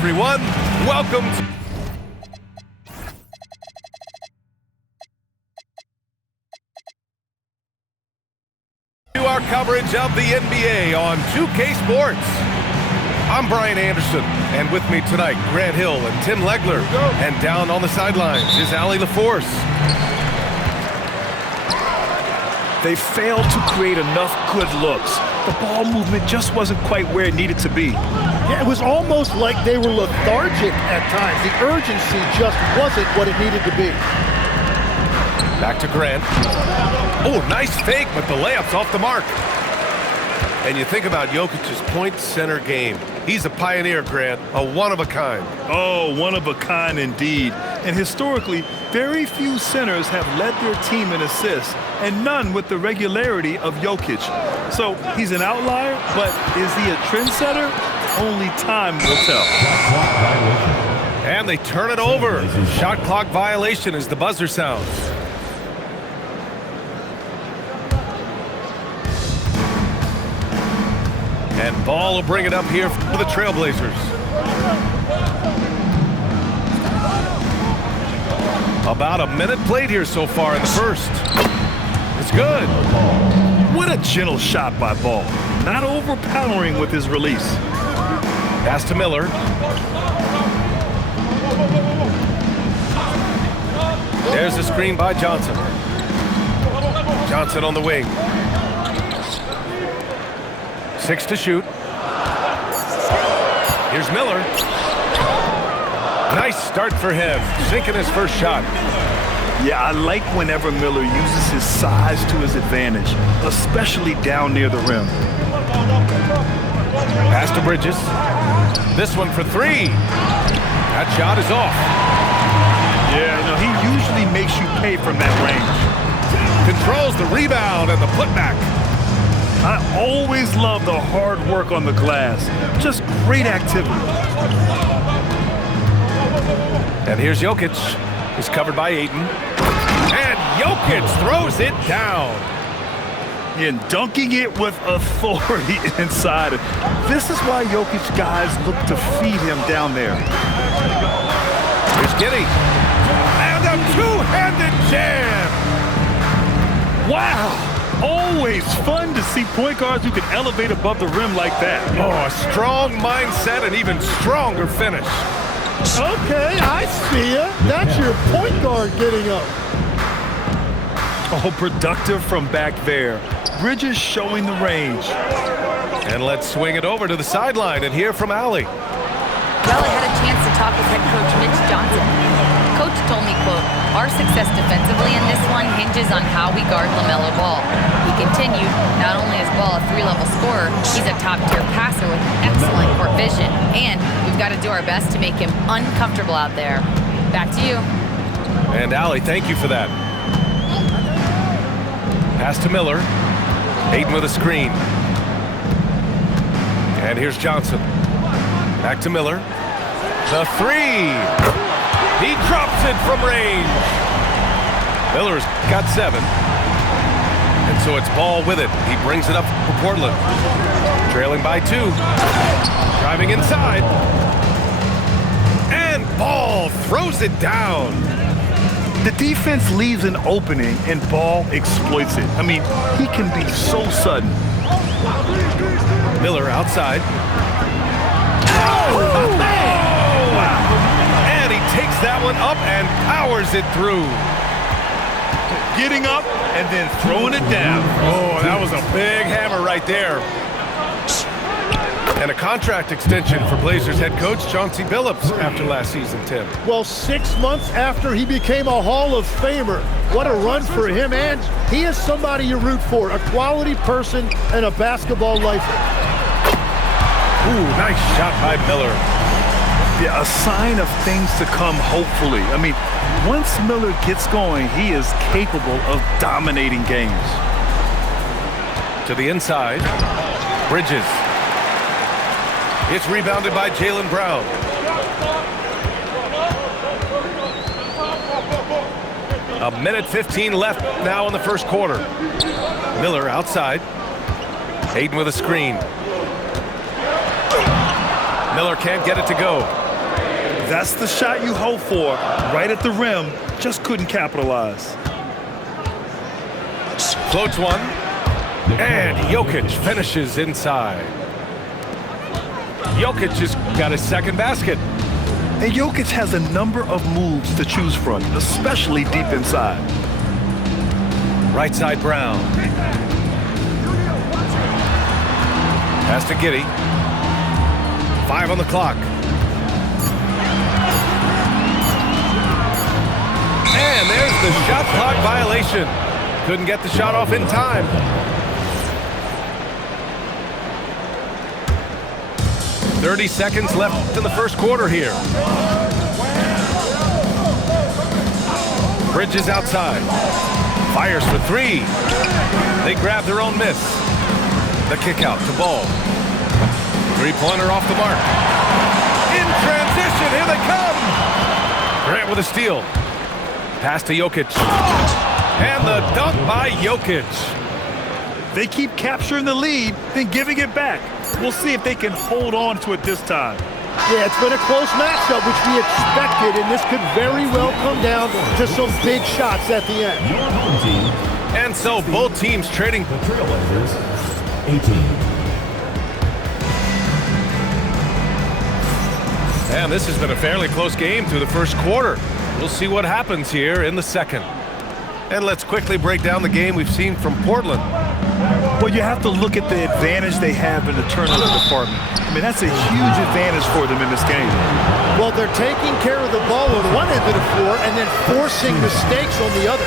everyone. Welcome to our coverage of the NBA on 2K Sports. I'm Brian Anderson, and with me tonight, Grant Hill and Tim Legler. And down on the sidelines is Allie LaForce. They failed to create enough good looks. The ball movement just wasn't quite where it needed to be. Yeah, it was almost like they were lethargic at times. The urgency just wasn't what it needed to be. Back to Grant. Oh, nice fake, but the layup's off the mark. And you think about Jokic's point center game. He's a pioneer, Grant, a one-of-a-kind. Oh, one-of-a-kind indeed. And historically, very few centers have led their team in assists, and none with the regularity of Jokic. So he's an outlier, but is he a trendsetter? Only time will tell. And they turn it over. Shot clock violation as the buzzer sounds. And Ball will bring it up here for the Trailblazers. About a minute played here so far in the first. It's good. What a gentle shot by Ball. Not overpowering with his release. Pass to Miller. There's the screen by Johnson. Johnson on the wing. 6 to shoot. Here's Miller. Nice start for him, sinking his first shot. Yeah, I like whenever Miller uses his size to his advantage, especially down near the rim. Pass to Bridges. This one for 3. That shot is off. Yeah, he usually makes you pay from that range. Controls the rebound and the putback. I always love the hard work on the glass. Just great activity. And here's Jokic. He's covered by Ayton. And Jokic throws it down. And dunking it with authority inside. This is why Jokic guys look to feed him down there. Here's Giddey. And a two-handed jam. Wow. Always fun to see point guards who can elevate above the rim like that. Oh, a strong mindset and even stronger finish. Okay, I see ya. That's your point guard getting up. Oh, productive from back there. Bridges showing the range. And let's swing it over to the sideline and hear from Allie. Well, I had a chance to talk with head coach Mitch Johnson. Coach told me, quote, "Our success defensively in this one hinges on how we guard LaMelo Ball." He continued, not only is Ball a 3-level scorer, he's a top-tier passer with excellent court vision. And we've got to do our best to make him uncomfortable out there. Back to you. And Allie, thank you for that. Pass to Miller. Ayton with a screen. And here's Johnson. Back to Miller. The 3. He drops it from range. Miller's got 7. And so it's Ball with it. He brings it up for Portland. Trailing by 2. Driving inside. And Ball throws it down. The defense leaves an opening and Ball exploits it. I mean, he can be so sudden. Miller outside. Oh, man! And he takes that one up and powers it through. Getting up and then throwing it down. Oh, that was a big hammer right there. And a contract extension for Blazers head coach Chauncey Billups after last season, Tim. Well, 6 months after he became a Hall of Famer. What a run for him, and he is somebody you root for, a quality person and a basketball lifer. Ooh, nice shot by Miller. Yeah, a sign of things to come, hopefully. I mean, once Miller gets going, he is capable of dominating games. To the inside, Bridges. It's rebounded by Jaylen Brown. A minute 15 left now in the first quarter. Miller outside. Ayton with a screen. Miller can't get it to go. That's the shot you hope for, right at the rim. Just couldn't capitalize. Floats one. And Jokic finishes inside. Jokic just got his second basket. And Jokic has a number of moves to choose from, especially deep inside. Right side Brown. Pass to Giddey. 5 on the clock. And there's the shot clock violation. Couldn't get the shot off in time. "30 seconds left in the first quarter here. Bridges outside. Fires for 3. They grab their own miss. The kick out to Ball. 3-pointer off the mark. In transition, here they come. Grant with a steal. Pass to Jokic. And the dunk by Jokic. They keep capturing the lead, then giving it back. We'll see if they can hold on to it this time. Yeah, it's been a close matchup, which we expected, and this could very well come down to some big shots at the end. Your home team. And so both teams trading. The Trailblazers, 18. And this has been a fairly close game through the first quarter. We'll see what happens here in the second. And let's quickly break down the game we've seen from Portland. Well, you have to look at the advantage they have in the turnover department. I mean, that's a huge advantage for them in this game. Well, they're taking care of the ball on one end of the floor and then forcing mistakes on the other.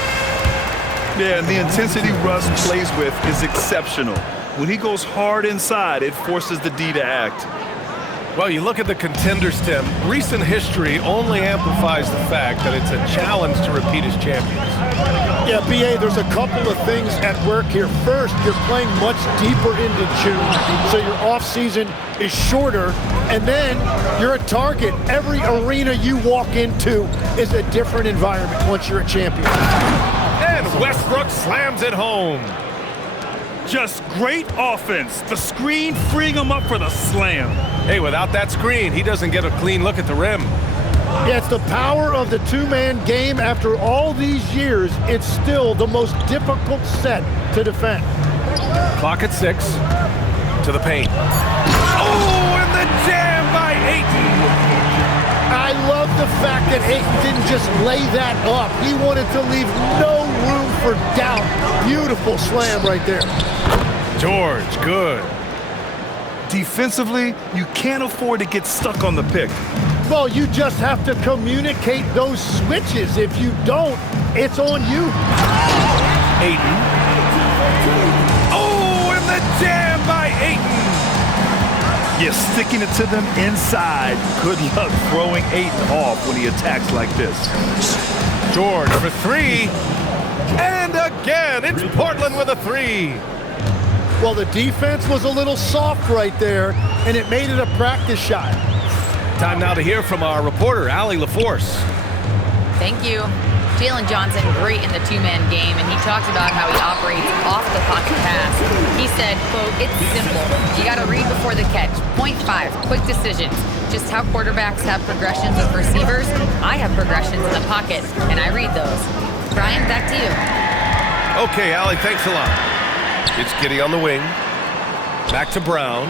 Yeah, and the intensity Russ plays with is exceptional. When he goes hard inside, it forces the D to act. Well, you look at the contenders, Tim. Recent history only amplifies the fact that it's a challenge to repeat as champions. Yeah, B.A., there's a couple of things at work here. First, you're playing much deeper into June, so your offseason is shorter, and then you're a target. Every arena you walk into is a different environment once you're a champion. And Westbrook slams it home. Just great offense. The screen freeing him up for the slam. Hey, without that screen, he doesn't get a clean look at the rim. Yeah, it's the power of the two-man game. After all these years, it's still the most difficult set to defend. Clock at 6. To the paint. Oh, and the jam by Ayton. I love the fact that Ayton didn't just lay that up. He wanted to leave no room for doubt. Beautiful slam right there. George, good. Defensively, you can't afford to get stuck on the pick. Well, you just have to communicate those switches. If you don't, it's on you. Ayton. Oh, and the jam by Ayton. You're sticking it to them inside. Good luck throwing Ayton off when he attacks like this. George for 3. And again, it's Portland with a 3. Well, the defense was a little soft right there, and it made it a practice shot. Time now to hear from our reporter, Allie LaForce. Thank you. Jalen Johnson, great in the two-man game, and he talked about how he operates off the pocket pass. He said, quote, "It's simple. You got to read before the catch. Point 5, quick decisions. Just how quarterbacks have progressions of receivers, I have progressions in the pocket, and I read those." Brian, back to you. Okay, Allie, thanks a lot. It's Giddey on the wing. Back to Brown.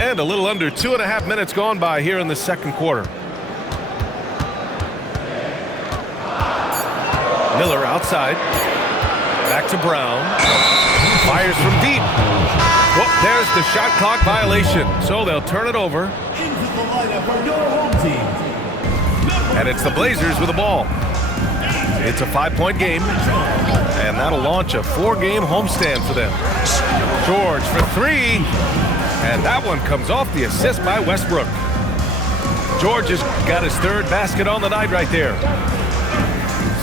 And a little under 2.5 minutes gone by here in the second quarter. Miller outside. Back to Brown. Fires from deep. Whoop, there's the shot clock violation. So they'll turn it over. Into the lineup for your home team. And it's the Blazers with the ball. It's a 5-point game. And that'll launch a 4-game homestand for them. George for 3. And that one comes off the assist by Westbrook. George has got his 3rd basket on the night right there.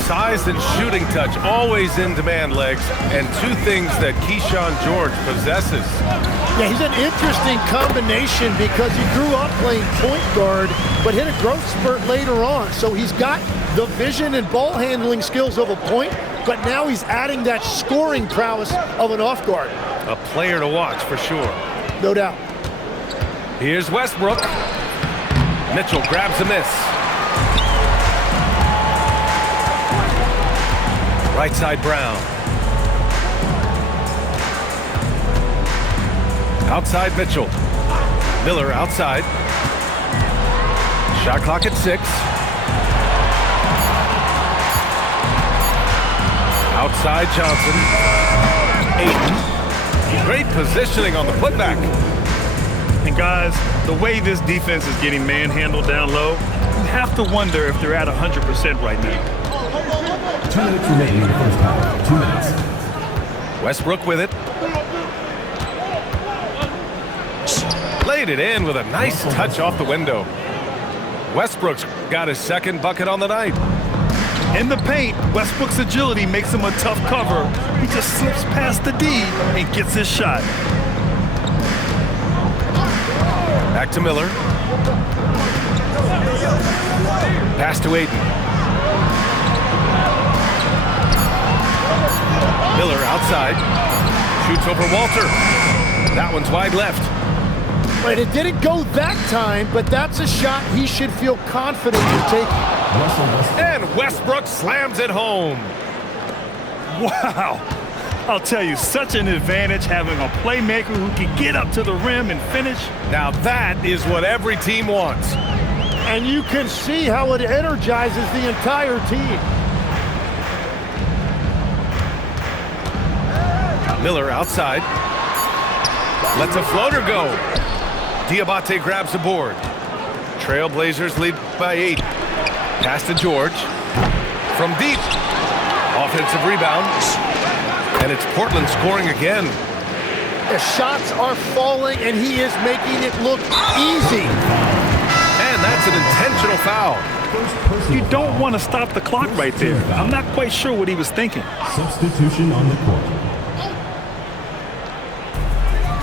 Size and shooting touch, always in demand, Legs, and 2 things that Keyshawn George possesses. Yeah, he's an interesting combination because he grew up playing point guard, but hit a growth spurt later on. So he's got the vision and ball handling skills of a point, but now he's adding that scoring prowess of an off guard. A player to watch for sure. No doubt. Here's Westbrook. Mitchell grabs a miss. Right side Brown. Outside Mitchell. Miller outside. Shot clock at 6. Outside Johnson. Ayton. Great positioning on the putback. And guys, the way this defense is getting manhandled down low, you have to wonder if they're at 100% right now. 2 minutes remaining in the first half. 2 minutes. Westbrook with it. Laid it in with a nice touch off the window. Westbrook's got his second bucket on the night. In the paint, Westbrook's agility makes him a tough cover. He just slips past the D and gets his shot. Back to Miller. Pass to Ayton. Miller outside. Shoots over Walter. That one's wide left. Right, it didn't go that time, but that's a shot he should feel confident in taking. And Westbrook slams it home. Wow. I'll tell you, such an advantage having a playmaker who can get up to the rim and finish. Now that is what every team wants. And you can see how it energizes the entire team. Miller outside. Lets a floater go. Diabate grabs the board. Trailblazers lead by 8. Pass to George. From deep. Offensive rebound. And it's Portland scoring again. The shots are falling, and he is making it look easy. And that's an intentional foul. You don't want to stop the clock right there. I'm not quite sure what he was thinking. Substitution on the court.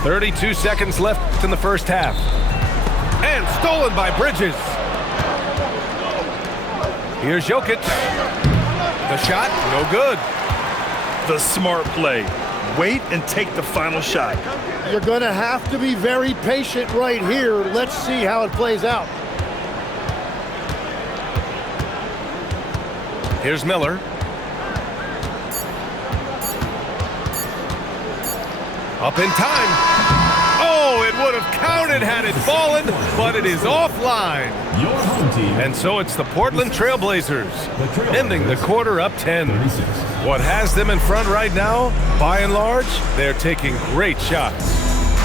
32 seconds left in the first half. And stolen by Bridges. Here's Jokic. The shot, no good. The smart play. Wait and take the final shot. You're going to have to be very patient right here. Let's see how it plays out. Here's Miller. Up in time. Oh, it would have counted had it fallen, but it is offline. Your home team. And so it's the Portland Trailblazers, ending the quarter up 10. 36. What has them in front right now, by and large, they're taking great shots.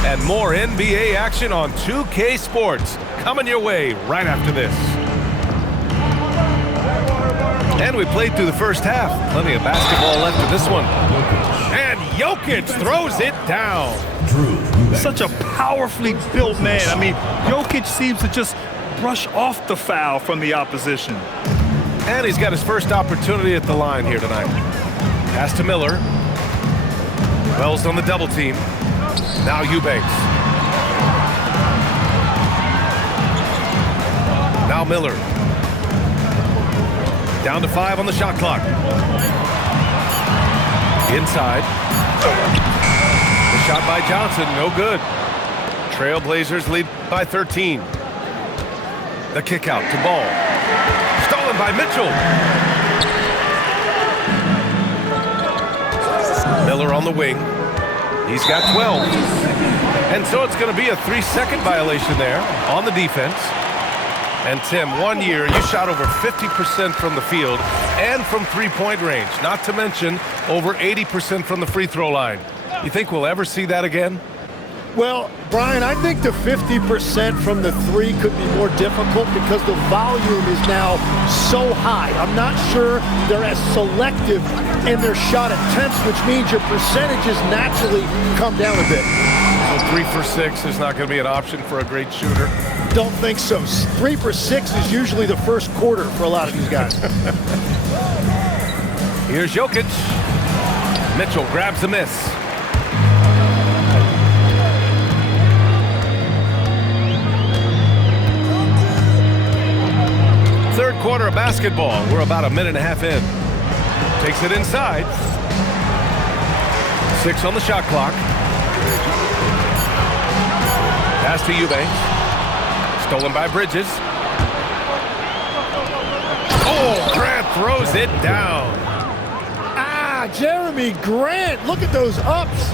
And more NBA action on 2K Sports coming your way right after this. And we played through the first half. Plenty of basketball left in this one. And Jokic throws it down. Such a powerfully built man. I mean, Jokic seems to just brush off the foul from the opposition. And he's got his first opportunity at the line here tonight. Pass to Miller. Wells on the double team. Now Eubanks. Now Miller. Down to 5 on the shot clock. Inside. The shot by Johnson, no good. Trailblazers lead by 13. The kick out to Ball. Stolen by Mitchell. Miller on the wing. He's got 12. And so it's going to be a 3-second violation there on the defense. And Tim, 1 year, you shot over 50% from the field and from three-point range, not to mention over 80% from the free throw line. You think we'll ever see that again? Well, Brian, I think the 50% from the 3 could be more difficult because the volume is now so high. I'm not sure they're as selective in their shot attempts, which means your percentages naturally come down a bit. So 3 for 6 is not going to be an option for a great shooter? Don't think so. 3 for 6 is usually the first quarter for a lot of these guys. Here's Jokic. Mitchell grabs the miss. Third quarter of basketball. We're about a minute and a half in. Takes it inside. 6 on the shot clock. Pass to Eubanks. Stolen by Bridges. Oh, Grant throws it down. Jeremy Grant, look at those ups.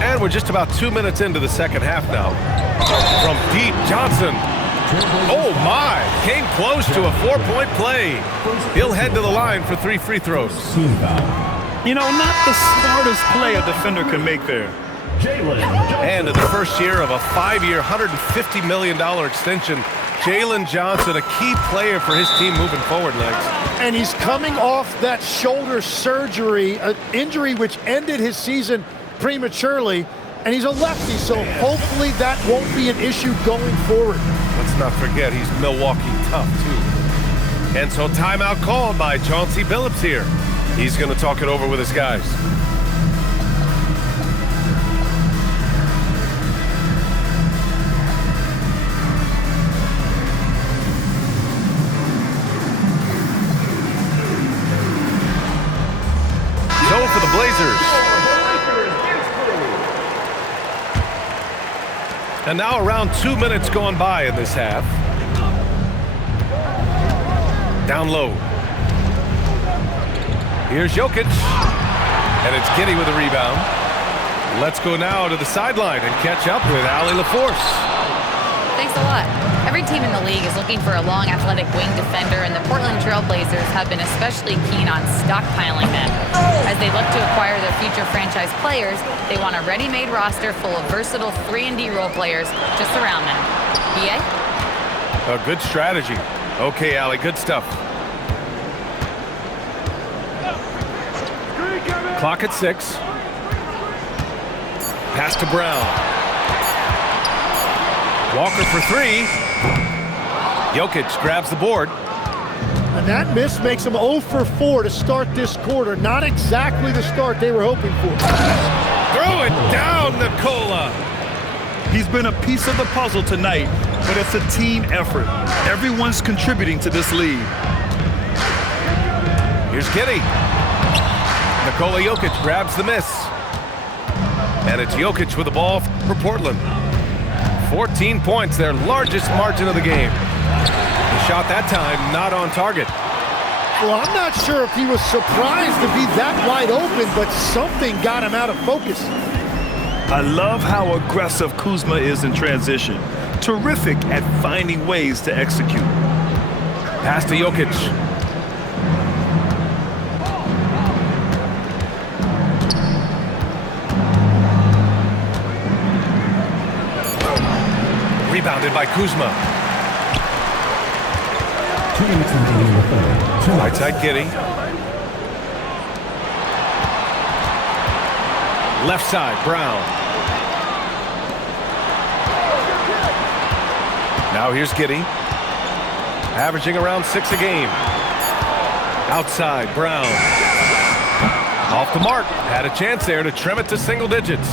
And we're just about 2 minutes into the second half now. From deep, Johnson. Oh my, came close to a 4-point play. He'll head to the line for 3 free throws. Team foul. You know, not the smartest play a defender can make there. And in the first year of a 5-year, $150 million extension, Jalen Johnson, a key player for his team moving forward, Legs. And he's coming off that shoulder surgery, an injury which ended his season prematurely, and he's a lefty, so hopefully that won't be an issue going forward. Let's not forget he's Milwaukee tough, too. And so timeout called by Chauncey Billups here. He's going to talk it over with his guys. For the Blazers. And now around 2 minutes gone by in this half. Down low. Here's Jokic. And it's Giddey with a rebound. Let's go now to the sideline and catch up with Allie LaForce. Thanks a lot. Every team in the league is looking for a long, athletic wing defender, and the Portland Trail Blazers have been especially keen on stockpiling them. As they look to acquire their future franchise players, they want a ready-made roster full of versatile 3-and-D role players to surround them. BA? A good strategy. Okay, Allie, good stuff. Clock at 6. Pass to Brown. Walker for 3. Jokic grabs the board. And that miss makes him 0 for 4 to start this quarter. Not exactly the start they were hoping for. Throw it down, Nikola. He's been a piece of the puzzle tonight, but it's a team effort. Everyone's contributing to this lead. Here's Giddey. Nikola Jokic grabs the miss. And it's Jokic with the ball for Portland. 14 points, their largest margin of the game. The shot that time not on target. Well, I'm not sure if he was surprised to be that wide open, but something got him out of focus. I love how aggressive Kuzma is in transition. Terrific at finding ways to execute. Pass to Jokic. Rebounded by Kuzma. 2 minutes remaining in the third. Right side Giddey. Left side, Brown. Now here's Giddey. Averaging around 6 a game. Outside, Brown. Off the mark. Had a chance there to trim it to single digits.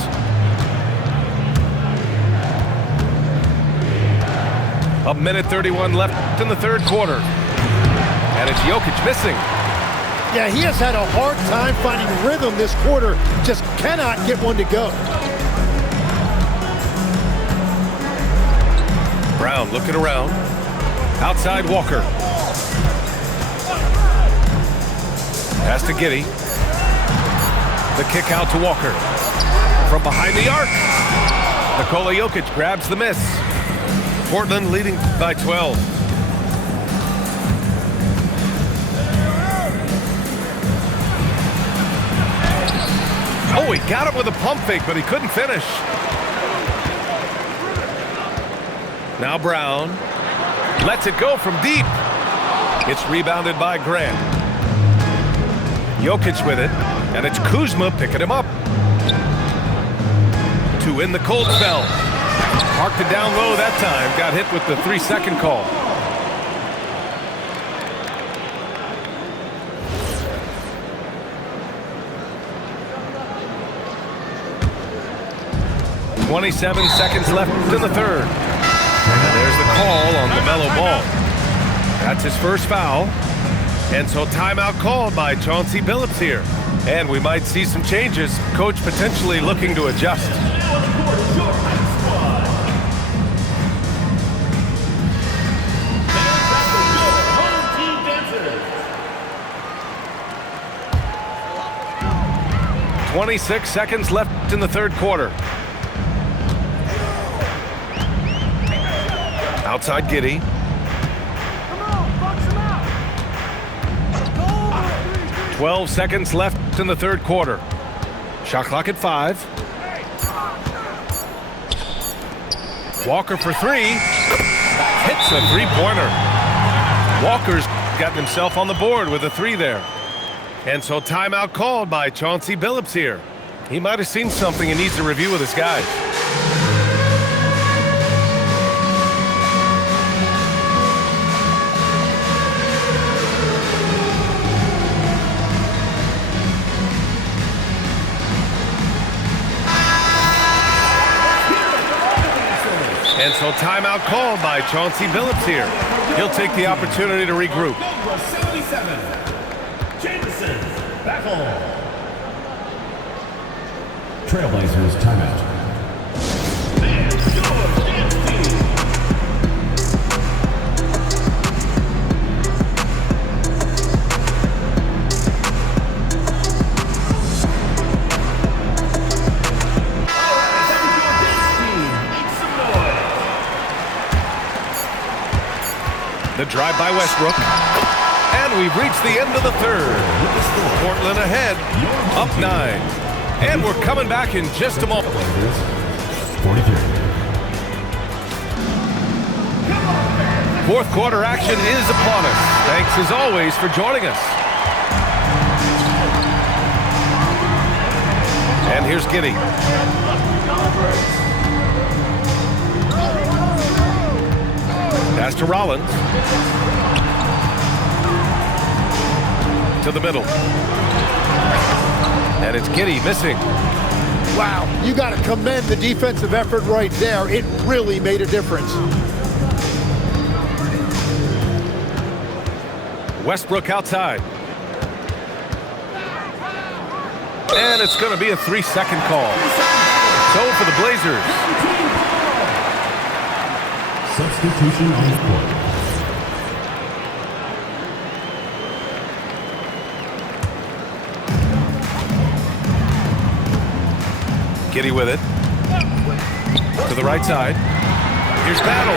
A minute 31 left in the third quarter. And it's Jokic missing. Yeah, he has had a hard time finding rhythm this quarter. Just cannot get one to go. Brown looking around. Outside Walker. Pass to Giddey. The kick out to Walker. From behind the arc. Nikola Jokic grabs the miss. Portland leading by 12. Oh, he got him with a pump fake, but he couldn't finish. Now Brown lets it go from deep. It's rebounded by Grant. Jokic with it, and it's Kuzma picking him up. To in the cold spell. Marked it down low that time. Got hit with the 3-second call. .27 seconds left in the third. And there's the call on LaMelo Ball. That's his first foul. And so timeout called by Chauncey Billups here. And we might see some changes. Coach potentially looking to adjust. Dancers. 26 seconds left in the third quarter. Outside Giddey. 12 seconds left in the third quarter. Shot clock at 5. Walker for 3. Hits a three-pointer. Walker's gotten himself on the board with a 3 there. And so timeout called by Chauncey Billups here. He might have seen something and needs to review with his guys. And so timeout called by Chauncey Billups here. He'll take the opportunity to regroup. 77. Jameson, back home. Trailblazers timeout. The drive by Westbrook. And we've reached the end of the third. Portland ahead, up 9. And we're coming back in just a moment. 43. Fourth quarter action is upon us. Thanks as always for joining us. And here's Giddey. Pass to Rollins. To the middle. And it's Giddey missing. Wow, you got to commend the defensive effort right there. It really made a difference. Westbrook outside. And it's going to be a 3-second call. So for the Blazers. Substitution on the court. Giddey with it. To the right side. Here's Battle.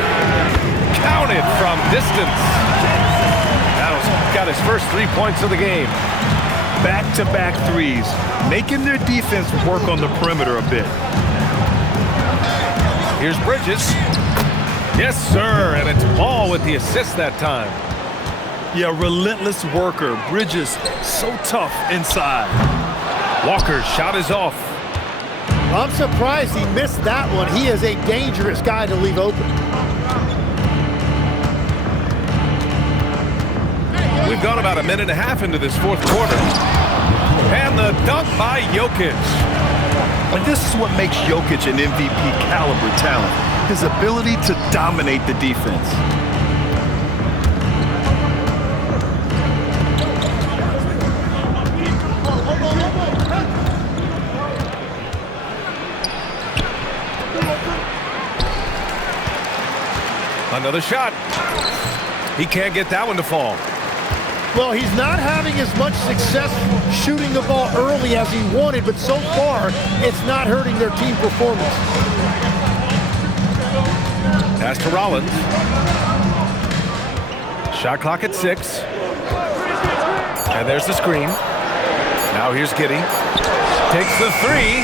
Counted from distance. Battle's got his first 3 points of the game. Back-to-back threes, making their defense work on the perimeter a bit. Here's Bridges. Yes, sir, and it's Ball with the assist that time. Yeah, relentless worker. Bridges, so tough inside. Walker's shot is off. I'm surprised he missed that one. He is a dangerous guy to leave open. We've gone about a minute and a half into this fourth quarter. And the dunk by Jokic. And this is what makes Jokic an MVP caliber talent. His ability to dominate the defense. Another shot. He can't get that one to fall. Well, he's not having as much success shooting the ball early as he wanted, but so far, it's not hurting their team performance. Pass to Rollins. Shot clock at 6. And there's the screen. Now here's Giddey. Takes the 3.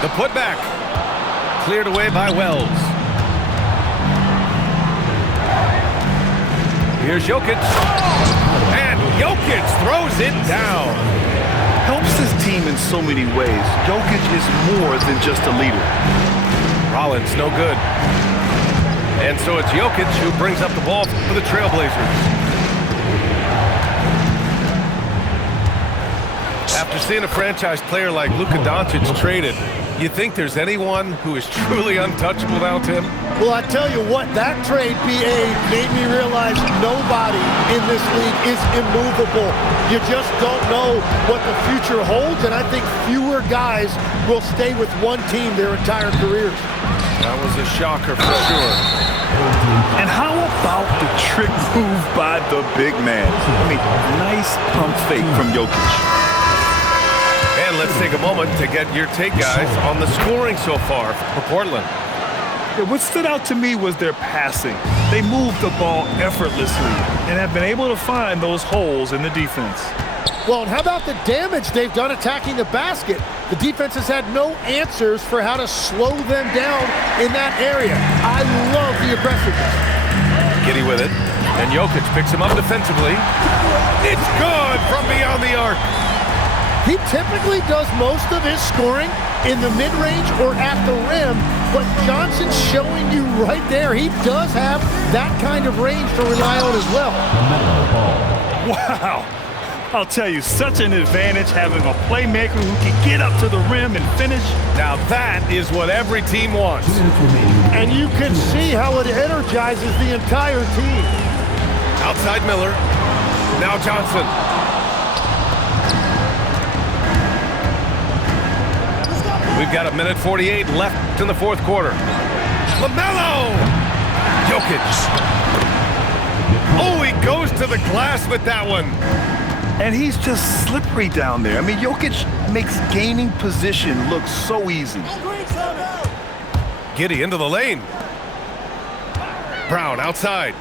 The putback. Cleared away by Wells. Here's Jokic. And Jokic throws it down. Helps his team in so many ways. Jokic is more than just a leader. Rollins, no good. And so it's Jokic who brings up the ball for the Trailblazers. After seeing a franchise player like Luka Doncic traded, You think there's anyone who is truly untouchable now, Tim? Well, I tell you what, that trade, BA, made me realize nobody in this league is immovable. You just don't know what the future holds, and I think fewer guys will stay with one team their entire careers. That was a shocker for sure. And how about the trick move by the big man? I mean, nice pump fake from Jokic. And let's take a moment to get your take, guys, on the scoring so far for Portland. Yeah, what stood out to me was their passing. They moved the ball effortlessly and have been able to find those holes in the defense. Well, and how about the damage they've done attacking the basket? The defense has had no answers for how to slow them down in that area. I love the aggressiveness. Giddy with it, and Jokic picks him up defensively. It's good from beyond the arc. He typically does most of his scoring in the mid-range or at the rim, but Johnson's showing you right there he does have that kind of range to rely on as well. Wow. I'll tell you, such an advantage having a playmaker who can get up to the rim and finish. Now that is what every team wants. And you can see how it energizes the entire team. Outside Miller. Now Johnson. We've got 1:48 left in the fourth quarter. LaMelo! Jokic. Oh, he goes to the glass with that one. And he's just slippery down there. I mean, Jokic makes gaining position look so easy. Giddy into the lane. Brown outside.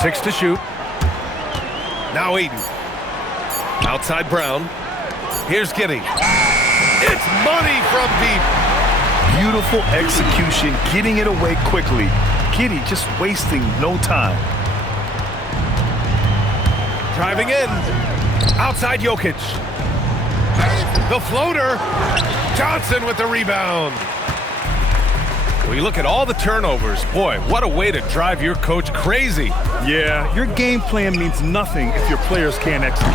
6 to shoot. Now Eaton. Outside Brown. Here's Giddy. It's money from deep. Beautiful execution, getting it away quickly. Giddy just wasting no time. Driving in. Outside Jokic. The floater. Johnson with the rebound. When you look at all the turnovers, boy, what a way to drive your coach crazy. Yeah, your game plan means nothing if your players can't execute.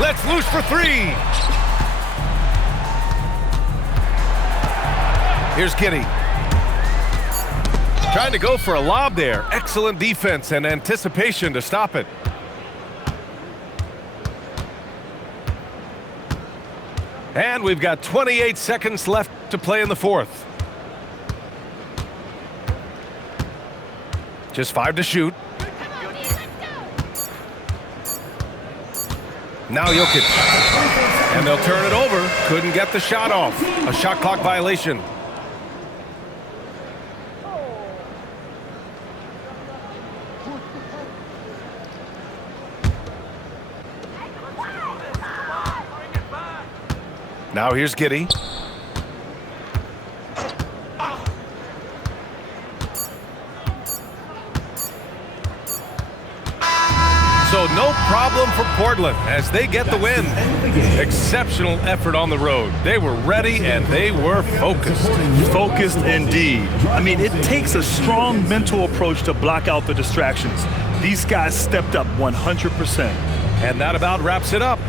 Let's loose for three. Here's Giddy. Trying to go for a lob there. Excellent defense and anticipation to stop it. And we've got 28 seconds left to play in the fourth. Just 5 to shoot. Now Jokic. And they'll turn it over. Couldn't get the shot off. A shot clock violation. Now here's Giddy. So no problem for Portland as they get the win. Exceptional effort on the road. They were ready and they were focused. Focused indeed. I mean, it takes a strong mental approach to block out the distractions. These guys stepped up 100%. And that about wraps it up.